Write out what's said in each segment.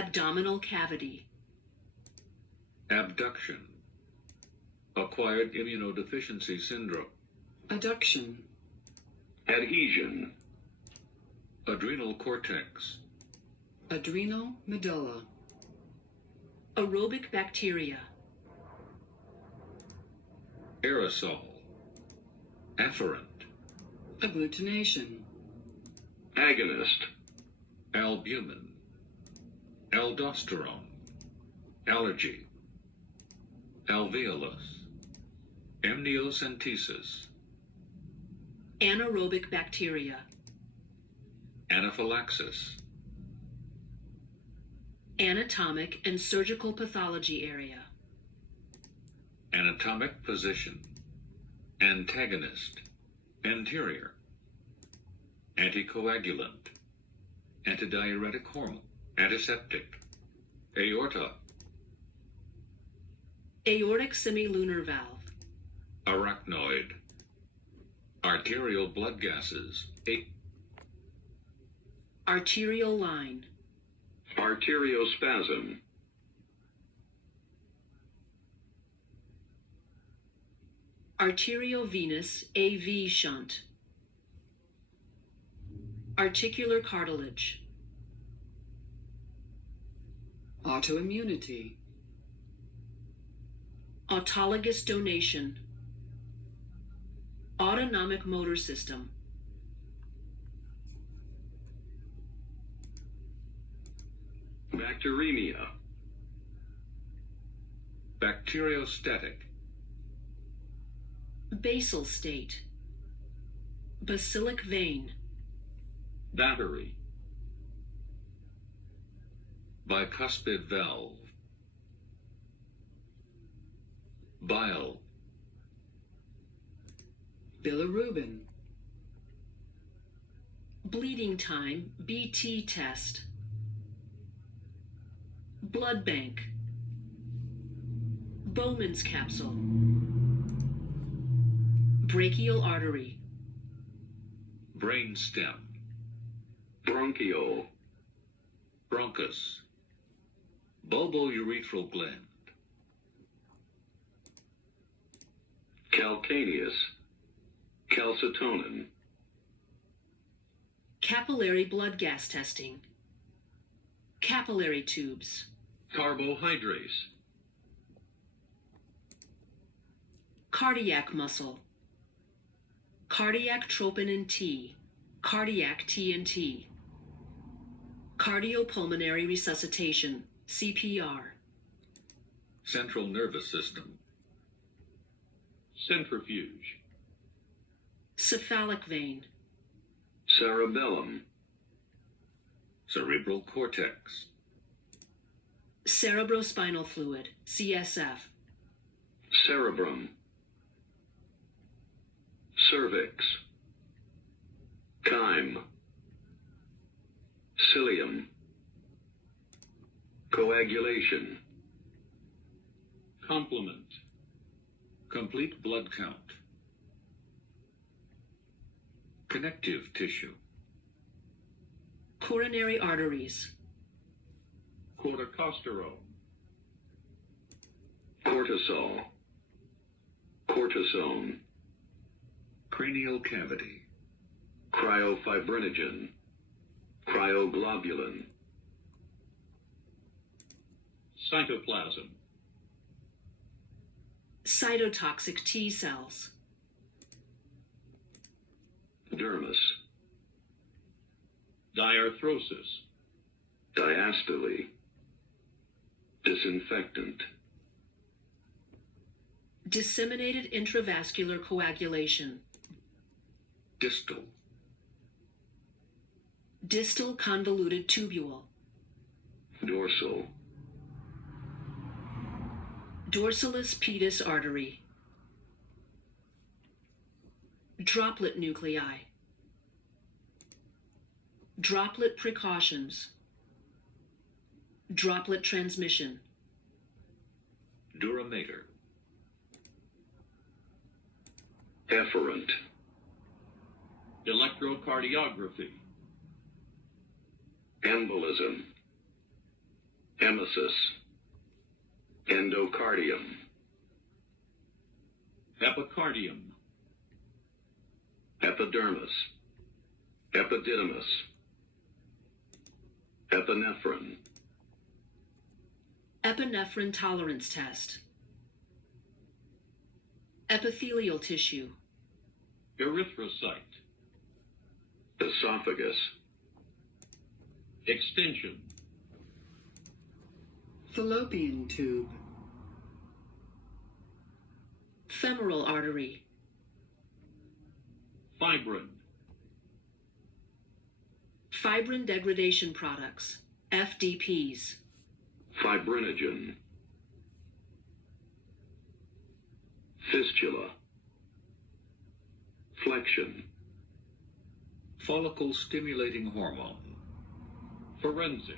Abdominal cavity. Abduction. Acquired immunodeficiency syndrome. Adduction. Adhesion. Adrenal cortex. Adrenal medulla. Aerobic bacteria. Aerosol. Afferent. Agglutination. Agonist. Albumin. Aldosterone. Allergy. Alveolus. Amniocentesis. Anaerobic bacteria. Anaphylaxis. Anatomic and surgical pathology area. Anatomic position. Antagonist. Anterior. Anticoagulant. Antidiuretic hormone. Antiseptic. Aorta. Aortic semilunar valve. Arachnoid. Arterial blood gases. Arterial line. Arteriospasm. Arteriovenous AV shunt. Articular cartilage. Autoimmunity. Autologous donation. Autonomic motor system. Bacteremia. Bacteriostatic. Basal state. Basilic vein. Battery. Bicuspid valve. Bile. Bilirubin. Bleeding time BT test. Blood bank. Bowman's capsule. Brachial artery. Brain stem. Bronchiole. Bronchus. Bulbourethral gland. Calcaneus. Calcitonin. Capillary blood gas testing. Capillary tubes. Carbohydrates. Cardiac muscle. Cardiac troponin T. Cardiac TNT. Cardiopulmonary resuscitation. CPR. Central nervous system. Centrifuge. Cephalic vein. Cerebellum. Cerebral cortex. Cerebrospinal fluid. CSF. Cerebrum. Cervix. Chyme. Cilium. Coagulation. Complement. Complete blood count. Connective tissue. Coronary arteries. Corticosterone. Cortisol. Cortisone. Cranial cavity. Cryofibrinogen. Cryoglobulin. Cytoplasm. Cytotoxic T cells. Dermis. Diarthrosis. Diastole. Disinfectant. Disseminated intravascular coagulation. Distal. Distal convoluted tubule. Dorsal. Dorsalis pedis artery. Droplet nuclei. Droplet precautions. Droplet transmission. Duramater. Efferent. Electrocardiography. Embolism. emesis, endocardium, epicardium, epidermis, epididymis, epinephrine, Epinephrine tolerance test. Epithelial tissue. erythrocyte, esophagus, extension, Fallopian tube. Femoral artery. fibrin, Fibrin degradation products. FDPs. fibrinogen, fistula, flexion, follicle stimulating hormone, forensic,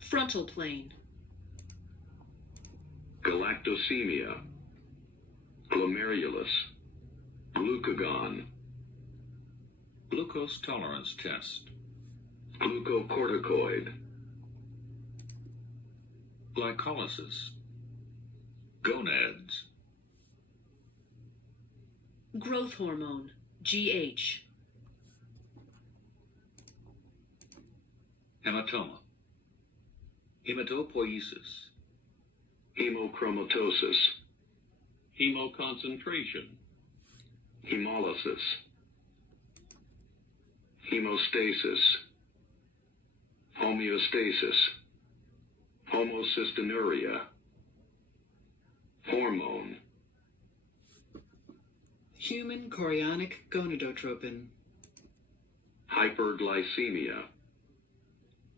Frontal plane. galactosemia, glomerulus, glucagon, glucose tolerance test, glucocorticoid, glycolysis, gonads, Growth hormone. GH. hematoma, hematopoiesis, hemochromatosis, hemoconcentration, hemolysis, hemostasis, homeostasis, homocystinuria, hormone, Human chorionic gonadotropin. hyperglycemia,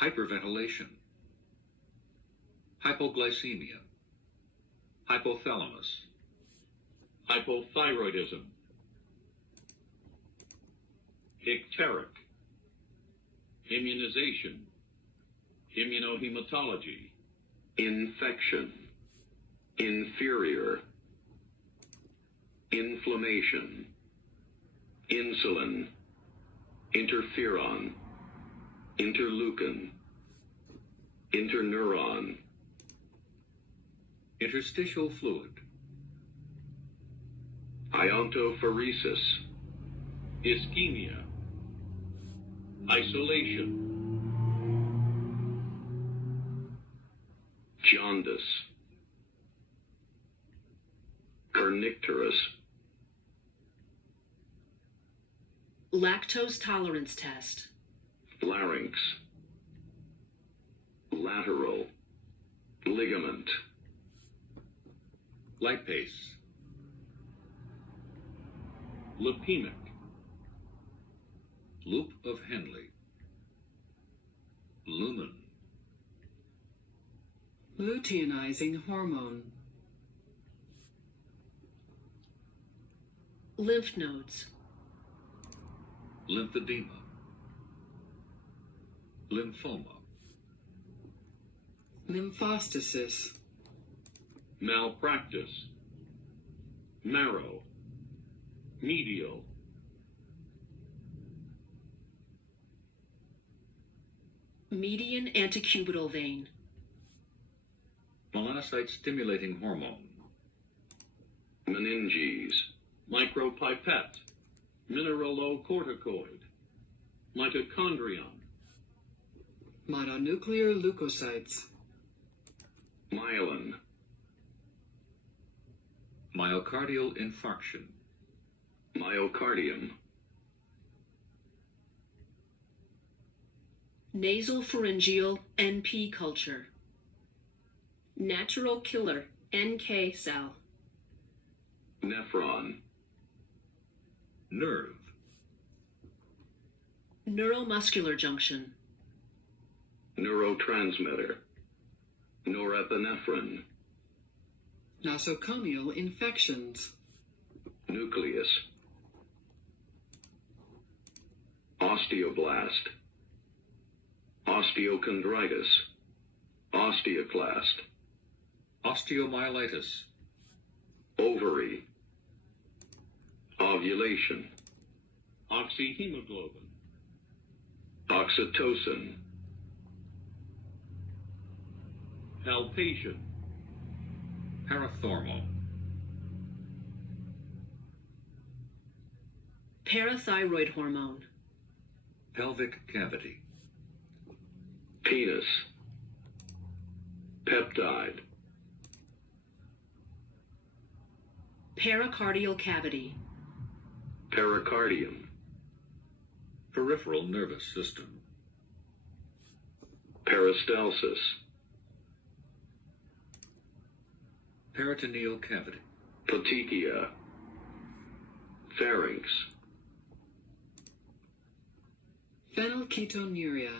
hyperventilation, hypoglycemia, hypothalamus, hypothyroidism, icteric, immunization, immunohematology, infection, inferior, inflammation, insulin, interferon, interleukin, interneuron, interstitial fluid, iontophoresis, ischemia, isolation, jaundice, kernicterus, Lactose tolerance test. larynx, lateral, ligament, lipase, lipemic, loop of Henle, lumen, Luteinizing hormone. Lymph nodes. lymphedema, lymphoma, Lymphostasis. malpractice, marrow, medial, Median antecubital vein. melanocyte stimulating hormone, meninges, micropipette, mineralocorticoid, mitochondrion, Mononuclear leukocytes. myelin, myocardial infarction, myocardium, Nasopharyngeal NP culture. Natural killer NK cell. nephron, nerve, Neuromuscular junction. neurotransmitter, norepinephrine, Nosocomial infections. nucleus, osteoblast, osteochondritis, osteoclast, osteomyelitis, ovary, ovulation, oxyhemoglobin, oxytocin, Palpation. Parathormone. Parathyroid hormone. Pelvic cavity. Penis. Peptide. Pericardial cavity. Pericardium. Peripheral nervous system. Peristalsis. Peritoneal cavity. Petechia. Pharynx. Phenylketonuria.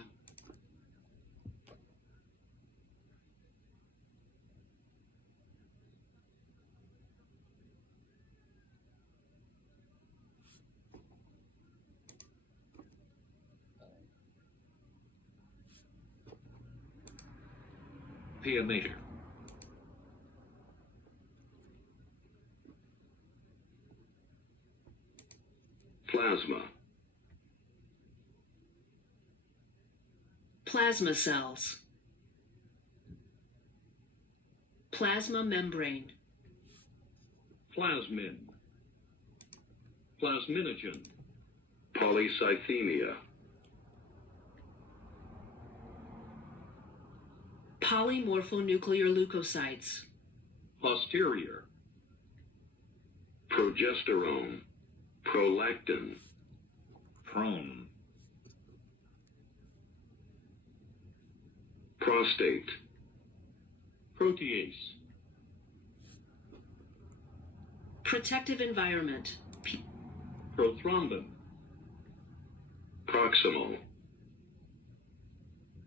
Pia mater. Plasma. Plasma cells. Plasma membrane. Plasmin. Plasminogen. Polycythemia. Polymorphonuclear leukocytes. Posterior. Progesterone. Prolactin. Prone. Prostate. Protease. Protective environment. Prothrombin. Proximal.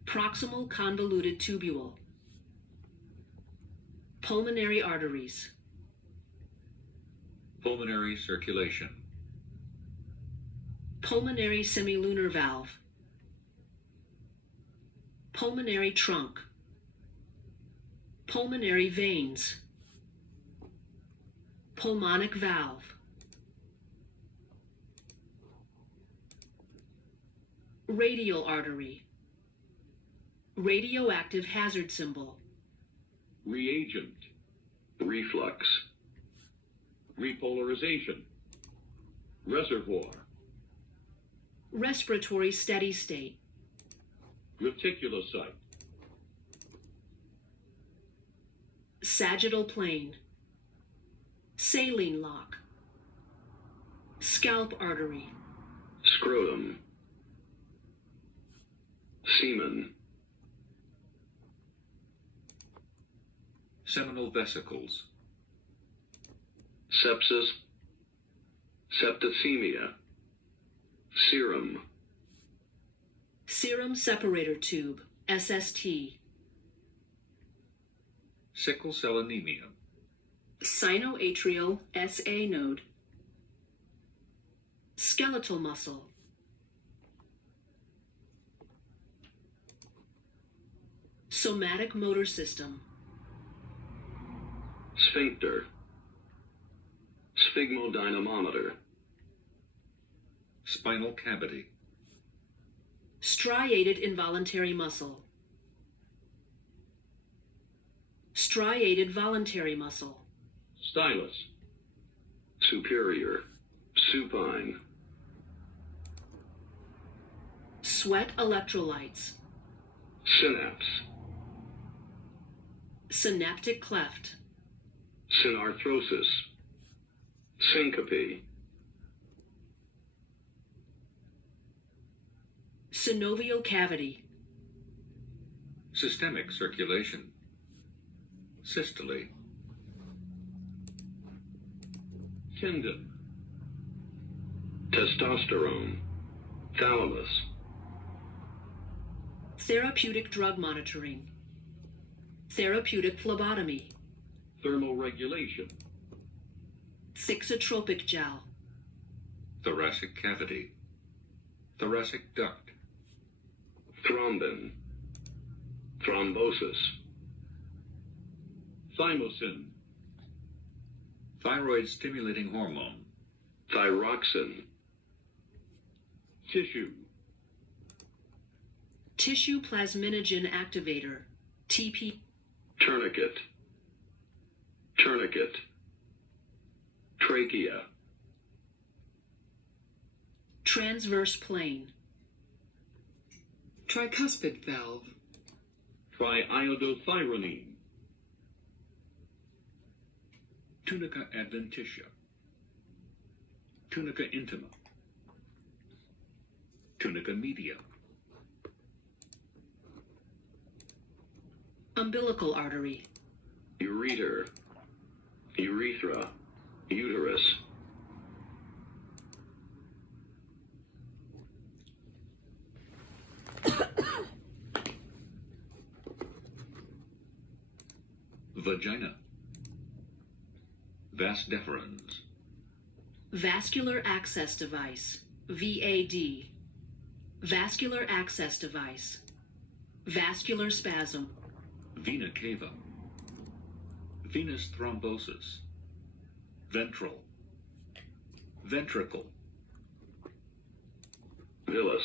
Proximal convoluted tubule. Pulmonary arteries. Pulmonary circulation. Pulmonary semilunar valve. Pulmonary trunk. Pulmonary veins. Pulmonic valve. Radial artery. Radioactive hazard symbol. Reagent. Reflux. Repolarization. Reservoir. Respiratory steady state. Reticulocyte. Sagittal plane. Saline lock. Scalp artery. Scrotum. Semen. Seminal vesicles. Sepsis. Septicemia. Serum. Serum separator tube. SST. Sickle cell anemia. Sinoatrial SA node. Skeletal muscle. Somatic motor system. Sphincter. Sphygmodynamometer. Spinal cavity. Striated involuntary muscle. Striated voluntary muscle. Stylus. Superior. Supine. Sweat electrolytes. Synapse. Synaptic cleft. Synarthrosis. Syncope. Synovial cavity. Systemic circulation. Systole. Tendon. Testosterone. Thalamus. Therapeutic drug monitoring. Therapeutic phlebotomy. Thermoregulation. Thixotropic gel. Thoracic cavity. Thoracic duct. Thrombin. Thrombosis. Thymosin. Thyroid stimulating hormone. Thyroxin. Tissue. Tissue plasminogen activator. TP. tourniquet, tourniquet, trachea, Transverse plane. Tricuspid valve. Triiodothyronine. Tunica adventitia. Tunica intima. Tunica media. Umbilical artery. ureter, urethra, uterus, Vagina. Vas deferens. Vascular access device. VAD. Vascular access device. Vascular spasm. Vena cava. Venous thrombosis. Ventral. Ventricle. villus,